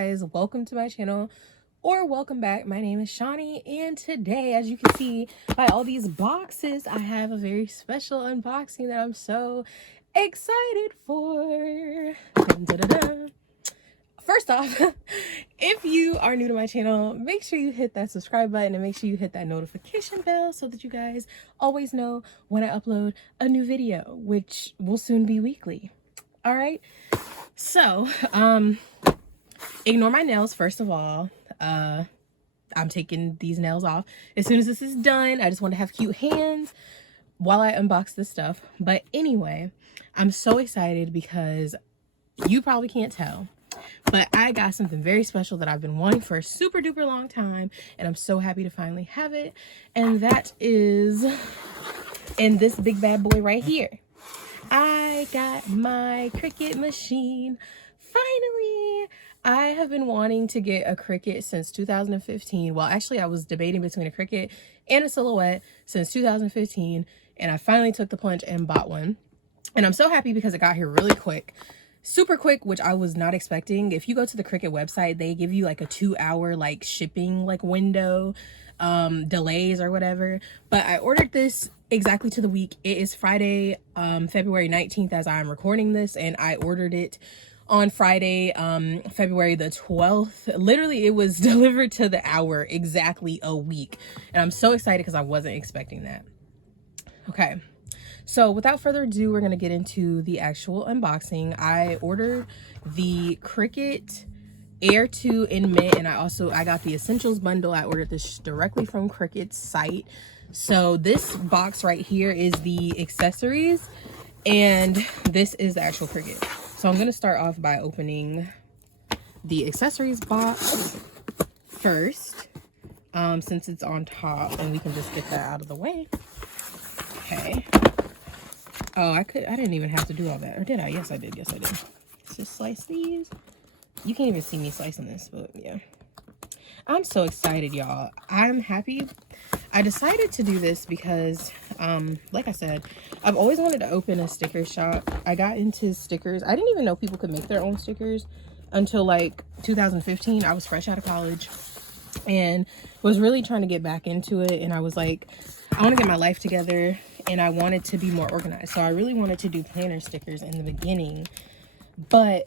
guys, welcome to my channel, or welcome back. My name is Shawnee, and today, as you can see by all these boxes, I have a very special unboxing that I'm so excited for. Dun, dun, dun, dun. First off, if you are new to my channel, make sure you hit that subscribe button and make sure you hit that notification bell so that you guys always know when I upload a new video, which will soon be weekly. All right, so ignore my nails. First of all, I'm taking these nails off as soon as this is done. I just want to have cute hands while I unbox this stuff. But anyway, I'm so excited because you probably can't tell, but I got something very special that I've been wanting for a super duper long time, and I'm so happy to finally have it. And that is in this big bad boy right here. I got my Cricut machine. Finally, I have been wanting to get a Cricut since 2015. Well, actually, I was debating between a Cricut and a Silhouette since 2015, and I finally took the plunge and bought one. And I'm so happy because it got here really quick. Super quick, which I was not expecting. If you go to the Cricut website, they give you like a 2-hour like shipping like window, delays or whatever. But I ordered this exactly to the week. It is Friday, February 19th as I'm recording this, and I ordered it on Friday, February the 12th. Literally, it was delivered to the hour exactly a week. And I'm so excited because I wasn't expecting that. Okay. So without further ado, we're going to get into the actual unboxing. I ordered the Cricut Air 2 in mint, and I got the Essentials bundle. I ordered this directly from Cricut's site. So this box right here is the accessories, and this is the actual Cricut. So I'm going to start off by opening the accessories box first, since it's on top, and we can just get that out of the way. Okay. Oh, I didn't even have to do all that. Or did I? Yes, I did. Yes, I did. Let's just slice these. You can't even see me slicing this, but yeah. I'm so excited, y'all. I'm happy. I decided to do this because, like I said, I've always wanted to open a sticker shop. I got into stickers. I didn't even know people could make their own stickers until like 2015. I was fresh out of college and was really trying to get back into it. And I was like, I want to get my life together, and I wanted to be more organized. So I really wanted to do planner stickers in the beginning, but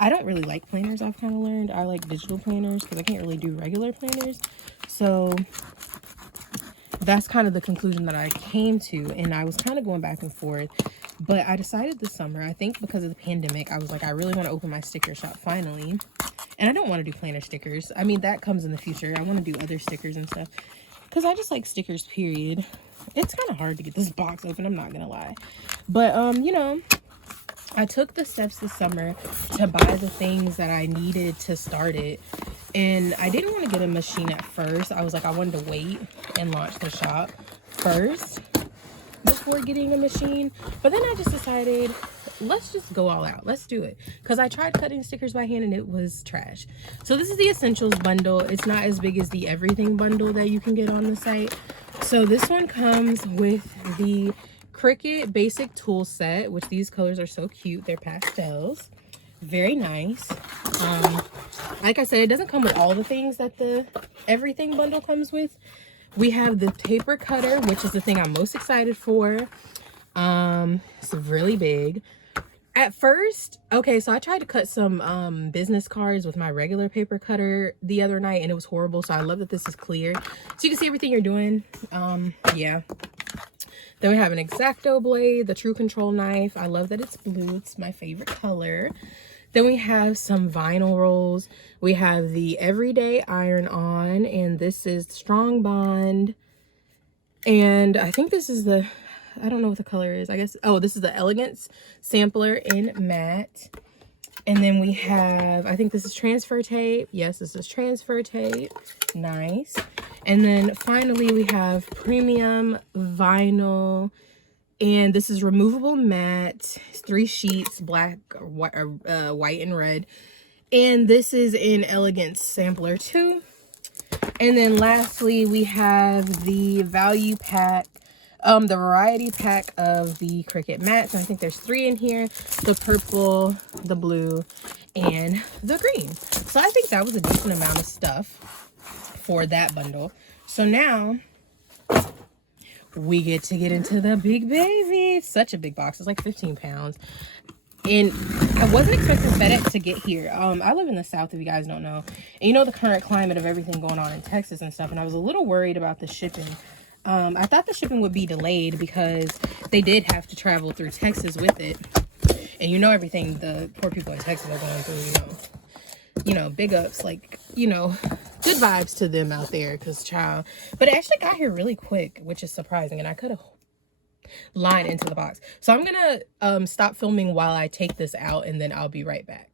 I don't really like planners. I've kind of learned I like digital planners because I can't really do regular planners. So that's kind of the conclusion that I came to, and I was kind of going back and forth. But I decided this summer, I think because of the pandemic, I was like, I really want to open my sticker shop finally. And I don't want to do planner stickers. I mean, that comes in the future. I want to do other stickers and stuff because I just like stickers, period. It's kind of hard to get this box open, I'm not gonna lie. But you know, I took the steps this summer to buy the things that I needed to start it. And I didn't want to get a machine at first. I was like, I wanted to wait and launch the shop first before getting a machine. But then I just decided, let's just go all out. Let's do it. Because I tried cutting stickers by hand and it was trash. So this is the Essentials bundle. It's not as big as the Everything bundle that you can get on the site. So this one comes with the Cricut basic tool set, which these colors are so cute. They're pastels. Very nice. Like I said, it doesn't come with all the things that the Everything bundle comes with. We have the paper cutter, which is the thing I'm most excited for. It's really big. At first, okay, so I tried to cut some business cards with my regular paper cutter the other night, and it was horrible. So I love that this is clear, so you can see everything you're doing. Yeah. Then we have an X-Acto blade, the True Control knife. I love that it's blue. It's my favorite color. Then we have some vinyl rolls. We have the Everyday Iron-On, and this is Strong Bond. And I think this is the, I don't know what the color is. I guess, oh, this is the Elegance Sampler in matte. And then we have, I think this is transfer tape. Yes, this is transfer tape. Nice. And then finally we have premium vinyl, and this is removable matte. It's 3 sheets, black, white and red. And this is in Elegance Sampler 2. And then lastly, we have the value pack, the variety pack of the Cricut mats. I think there's 3 in here: the purple, the blue, and the green. So I think that was a decent amount of stuff for that bundle. So now we get to get into the big baby. It's such a big box. It's like 15 pounds. And I wasn't expecting FedEx to get here. I live in the South, if you guys don't know. And you know the current climate of everything going on in Texas and stuff. And I was a little worried about the shipping. I thought the shipping would be delayed because they did have to travel through Texas with it. And you know everything the poor people in Texas are going through, you know, big ups, like, you know, good vibes to them out there, because child. But it actually got here really quick, which is surprising, and I could have lined into the box. So I'm gonna stop filming while I take this out, and then I'll be right back.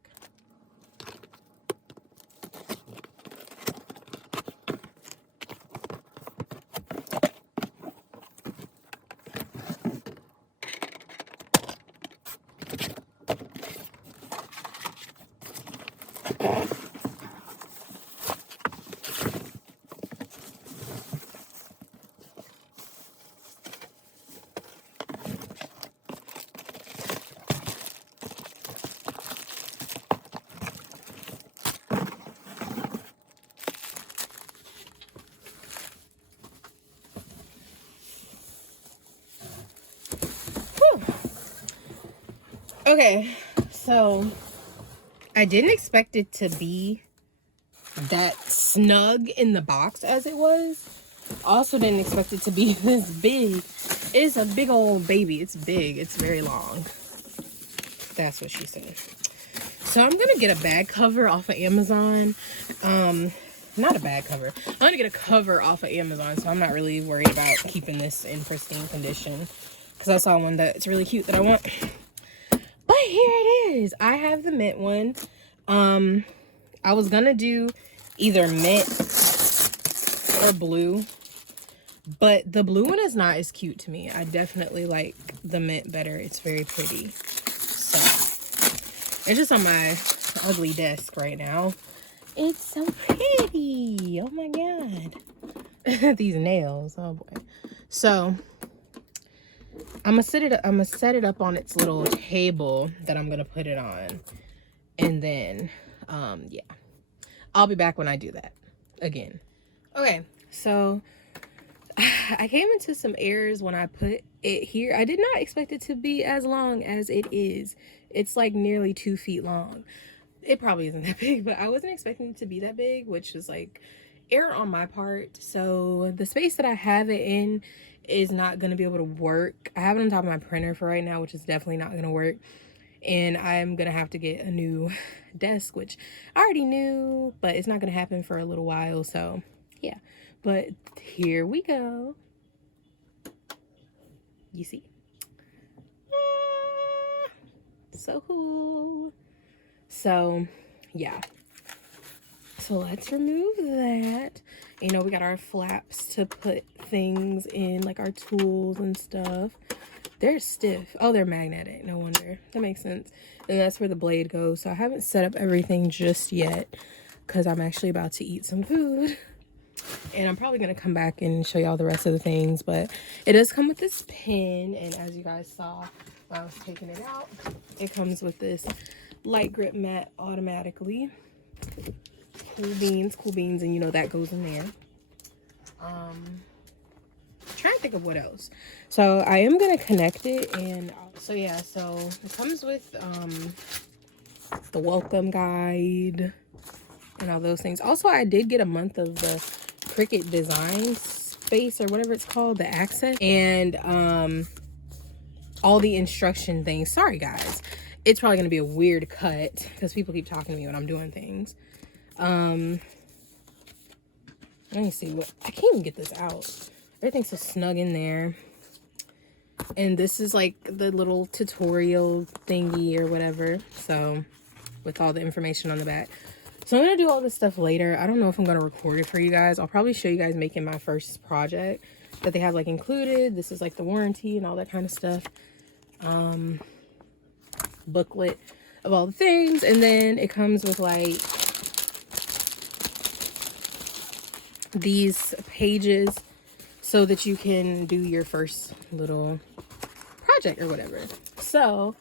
Okay, so I didn't expect it to be that snug in the box as it was. Also didn't expect it to be this big. It's a big old baby. It's big. It's very long. That's what she said. So I'm gonna get a bag cover off of Amazon. Not a bag cover. I'm gonna get a cover off of Amazon, so I'm not really worried about keeping this in pristine condition, because I saw one that's really cute that I want. But here it is. I have the mint one. I was gonna do either mint or blue, but the blue one is not as cute to me. I definitely like the mint better. It's very pretty. So it's just on my ugly desk right now. It's so pretty. Oh my god. These nails. Oh boy. So I'm gonna set it up on its little table that I'm gonna put it on, and then yeah, I'll be back when I do that again. Okay, so I came into some errors when I put it here. I did not expect it to be as long as it is. It's like nearly 2 feet long. It probably isn't that big, but I wasn't expecting it to be that big, which is like error on my part. So the space that I have it in is not going to be able to work. I have it on top of my printer for right now, which is definitely not going to work. And I'm going to have to get a new desk, which I already knew, but it's not going to happen for a little while. So yeah, but here we go. You see? So cool. So yeah, so let's remove that. You know, we got our flaps to put things in, like our tools and stuff. They're stiff. Oh, they're magnetic. No wonder. That makes sense. And that's where the blade goes. So I haven't set up everything just yet because I'm actually about to eat some food. And I'm probably going to come back and show y'all the rest of the things. But it does come with this pin. And as you guys saw when I was taking it out, it comes with this light grip mat automatically. Cool beans, and you know that goes in there. Trying to think of what else. So I am gonna connect it, and so yeah, so it comes with the welcome guide and all those things. Also, I did get a month of the Cricut design space or whatever it's called, the access, and all the instruction things. Sorry guys, it's probably gonna be a weird cut because people keep talking to me when I'm doing things. Let me see what I can't even get this out. Everything's so snug in there. And this is like the little tutorial thingy or whatever. So with all the information on the back. So I'm gonna do all this stuff later. I don't know if I'm gonna record it for you guys. I'll probably show you guys making my first project that they have like included. This is like the warranty and all that kind of stuff. Booklet of all the things, and then it comes with like these pages so that you can do your first little project or whatever. So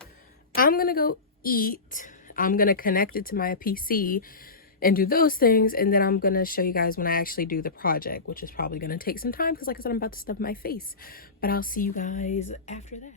I'm gonna go eat. I'm gonna connect it to my PC and do those things, and then I'm gonna show you guys when I actually do the project, which is probably gonna take some time because like I said, I'm about to stuff my face. But I'll see you guys after that.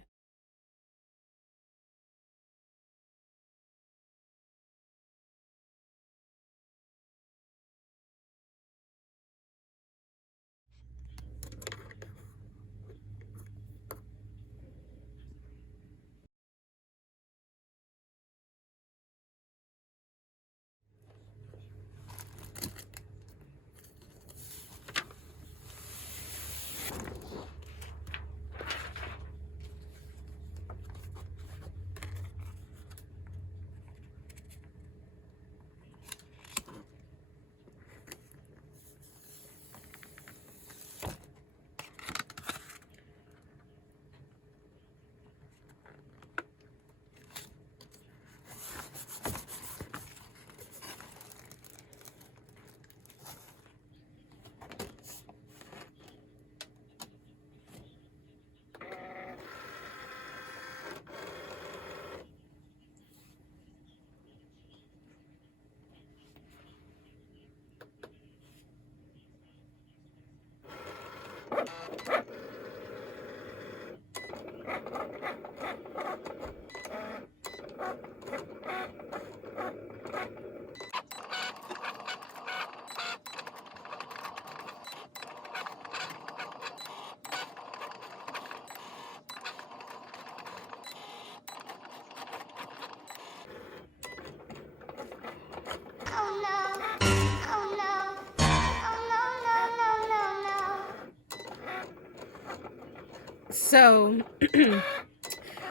So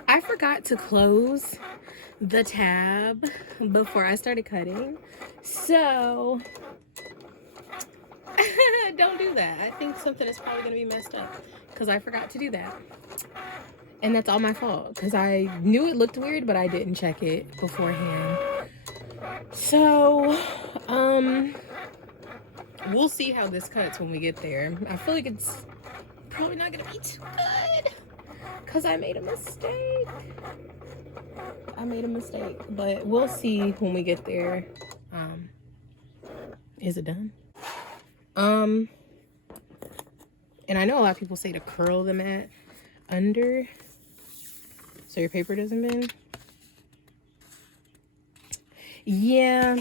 I forgot to close the tab before I started cutting. So don't do that. I think something is probably gonna be messed up because I forgot to do that. And that's all my fault because I knew it looked weird, but I didn't check it beforehand. So, we'll see how this cuts when we get there. I feel like it's probably not gonna be too good because I made a mistake. But we'll see when we get there. Is it done? And I know a lot of people say to curl the mat under so your paper doesn't bend. Yeah,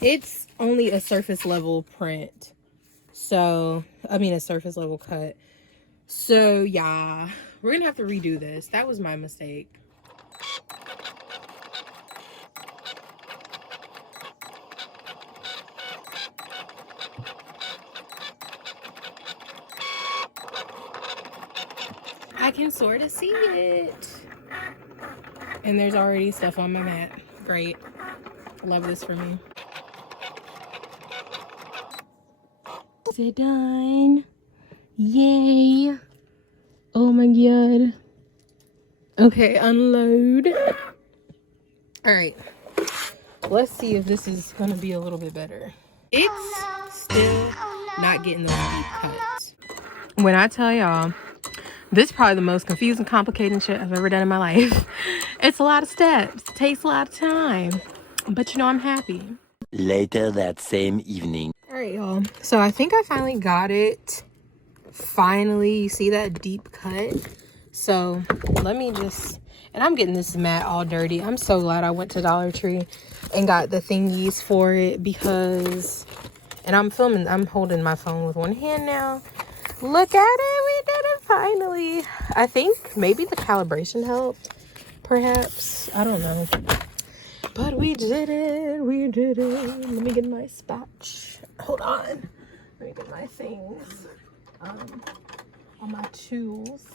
it's only a surface level print, so I mean a surface level cut. So yeah, we're gonna have to redo this. That was my mistake. I can sort of see it. And there's already stuff on my mat. Great. Love this for me. Is it done? Yay. Oh my god. Okay, unload. Alright. Let's see if this is going to be a little bit better. It's still not getting those deep cuts. When I tell y'all, this is probably the most confusing, complicated shit I've ever done in my life. It's a lot of steps. It takes a lot of time. But you know, I'm happy. Later that same evening. Alright, y'all. So I think I finally got it. Finally, you see that deep cut? So let me just... And I'm getting this mat all dirty. I'm so glad I went to Dollar Tree and got the thingies for it because... And I'm holding my phone with one hand now. Look at it. We did it finally. I think maybe the calibration helped. Perhaps. I don't know. But we did it. We did it. Let me get my spatch. Hold on. Let me get my things. All my tools.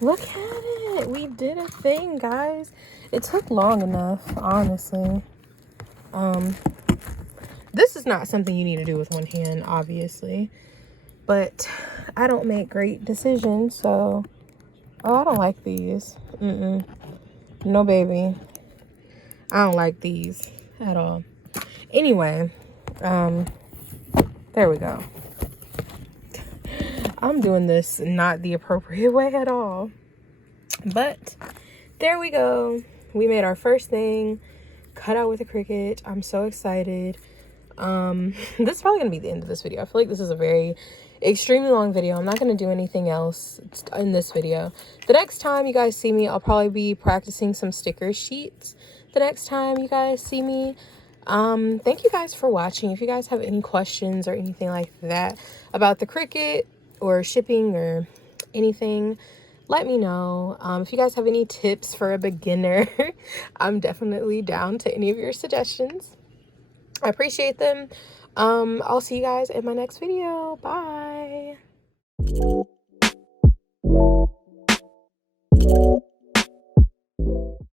Look at it. We did a thing, guys. It took long enough, honestly. This is not something you need to do with one hand, obviously. But I don't make great decisions, so... Oh, I don't like these. No, baby. I don't like these at all. Anyway, there we go. I'm doing this not the appropriate way at all. But there we go. We made our first thing, cut out with a Cricut. I'm so excited. This is probably gonna be the end of this video. I feel like this is a very extremely long video. I'm not gonna do anything else in this video. The next time you guys see me, I'll probably be practicing some sticker sheets. The next time you guys see me, thank you guys for watching. If you guys have any questions or anything like that about the Cricut or shipping or anything, let me know. If you guys have any tips for a beginner, I'm definitely down to any of your suggestions. I appreciate them. I'll see you guys in my next video. Bye.